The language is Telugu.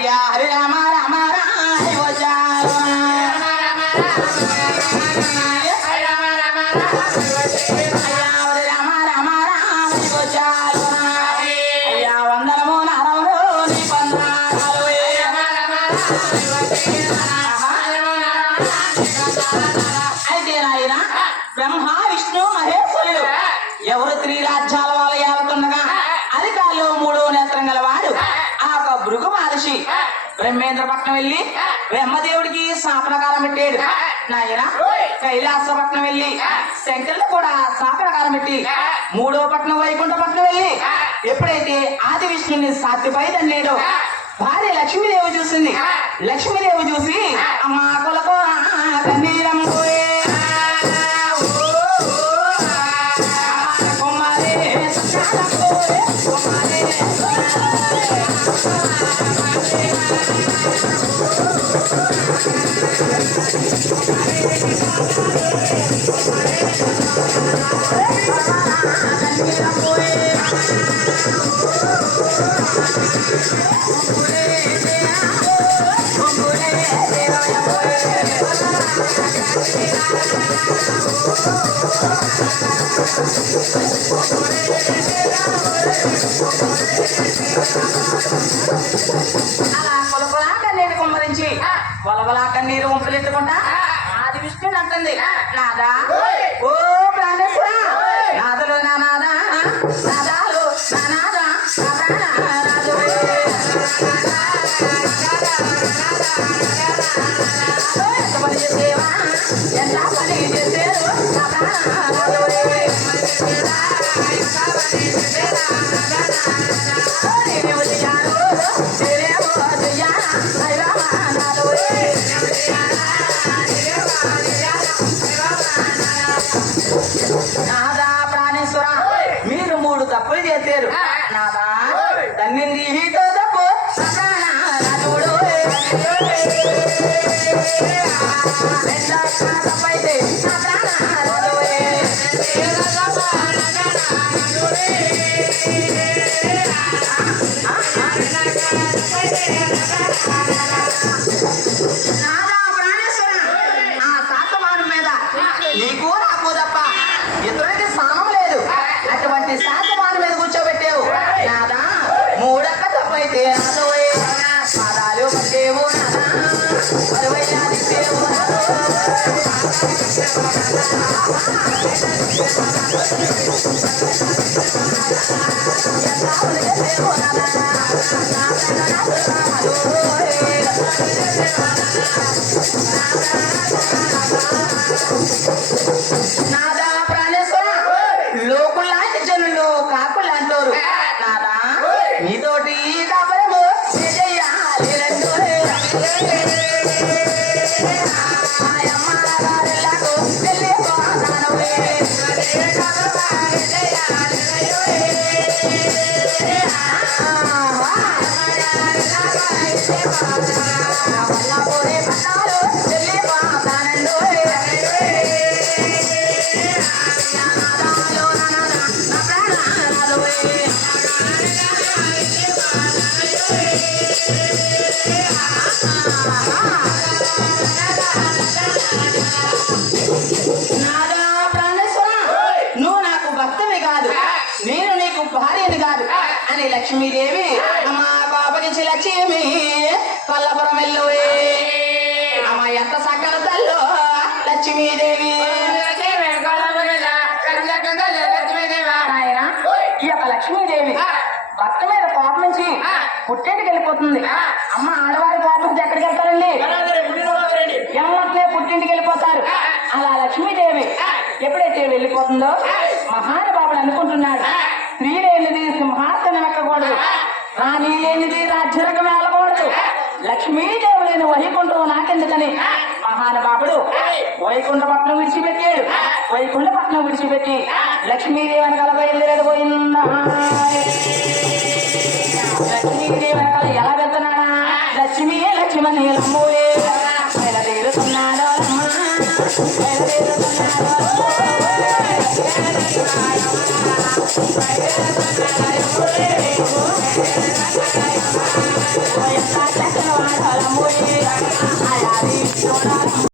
అయ్యా హరి రామ రామ రాయ వచ్చారు అయ్యా వందనము నరములు నీ పొందాలు అయితే నాయన బ్రహ్మ విష్ణు మహేశ్వరుడు ఎవరు త్రిరాజ్యాల వాళ్ళు ఏలుతుండగా అధికారులు మూడో నేత్రం గలవాడు ఆ ఒక భృగు మహర్షి బ్రహ్మేంద్రపట్నం వెళ్ళి బ్రహ్మదేవుడికి శాపనకాలం పెట్టాడు. నాయన కైలాసపట్నం వెళ్ళి శంకరులు కూడా శాపనకాలం పెట్టి మూడో పట్నం వైకుంఠపట్నం వెళ్ళి ఎప్పుడైతే ఆది విష్ణుని సాధ్యపై తన్నాడో భార్య లక్ష్మీదేవి చూసింది. లక్ష్మీదేవి చూసి అమ్మా కొలకు కన్నీరమ్మ అలా కొలపలా కన్నీరు కుమ్మరించి కొలవలా కన్నీరు వంపులెత్తుకుంటా ఆది విష్ణుని అంటుంది. నాదా ఓ ప్రాణేశ్వర నాదలు నా నాదా నాదాలు నా నాదా నా ప్రాణరాజు ఎంత పని చేసేవా ఎంత పని చేసేరు నా ప్రాణరాజు నేనేమో చెయ్యాను నేనేమో చెయ్యానా నాదో నాదా ప్రాణేశ్వర మీరు మూడు తప్పులు చేశారు. నాదా తన్నింది ఈతో తప్పు రాజుడు తప్పైతే నా ప్రాణరాజు నాదా ప్రాణేశ్వర ఆ శాతమానం మీద నీకు నాకు తప్ప ఇతరుడికి స్థానం లేదు. అటువంటి శాతమానం మీద కూర్చోబెట్టావు. నాదా మూడక్క తప్పైతే పాదాలు పట్టేవు నాదా మరువైనా దిట్టేవు నాదా ప్రాణేశ్వర లోకులాంటి జనులు కాకులంటారు. నాదా నీతోటి కాపరము చెయ్యాలి రెండు అమ్మగారిలాగో వెళ్ళిపోతాను వల్లపోరే పట్టాలు వెళ్ళిపోతానండు నాదా ప్రాణేశ్వర నువ్వు నాకు భక్తవి కాదు నేను నీకు భార్యని కాదు అని లక్ష్మీదేవి అమ్మ పాపకించి లక్ష్మి కొల్లపురం వెళ్ళువే అమ్మ ఎంత సకల తల్లో లక్ష్మీదేవి ఈ యొక్క లక్ష్మీదేవి భక్త మీద కోపం నుంచి పుట్టేటికి వెళ్ళిపోతుంది. అమ్మ ఆడవారి కోపం ఎక్కడికి వెళ్తారండి? ఎమ్మట్లే పుట్టింటికి వెళ్ళిపోతారు. అలా లక్ష్మీదేవి ఎప్పుడైతే వెళ్ళిపోతుందో మహానుభావుడు అనుకుంటున్నాడు స్త్రీ లేనిది సింహాసనం ఎక్కకూడదు, రాణి లేనిది రాజ్యరకం వెళ్ళకూడదు, లక్ష్మీదేవి లేని వైకుంఠం నాకెందుకని మహానుభావుడు వైకుంఠపట్నం విడిచిపెట్టాడు. వైకుంఠపట్నం విడిచిపెట్టి లక్ష్మీదేవి వెనకాల బయలుదేరి పోయిందా. లక్ష్మీదేవి వెనకాల ఎలా వెళ్తున్నాడా? లక్ష్మీ లక్ష్మణి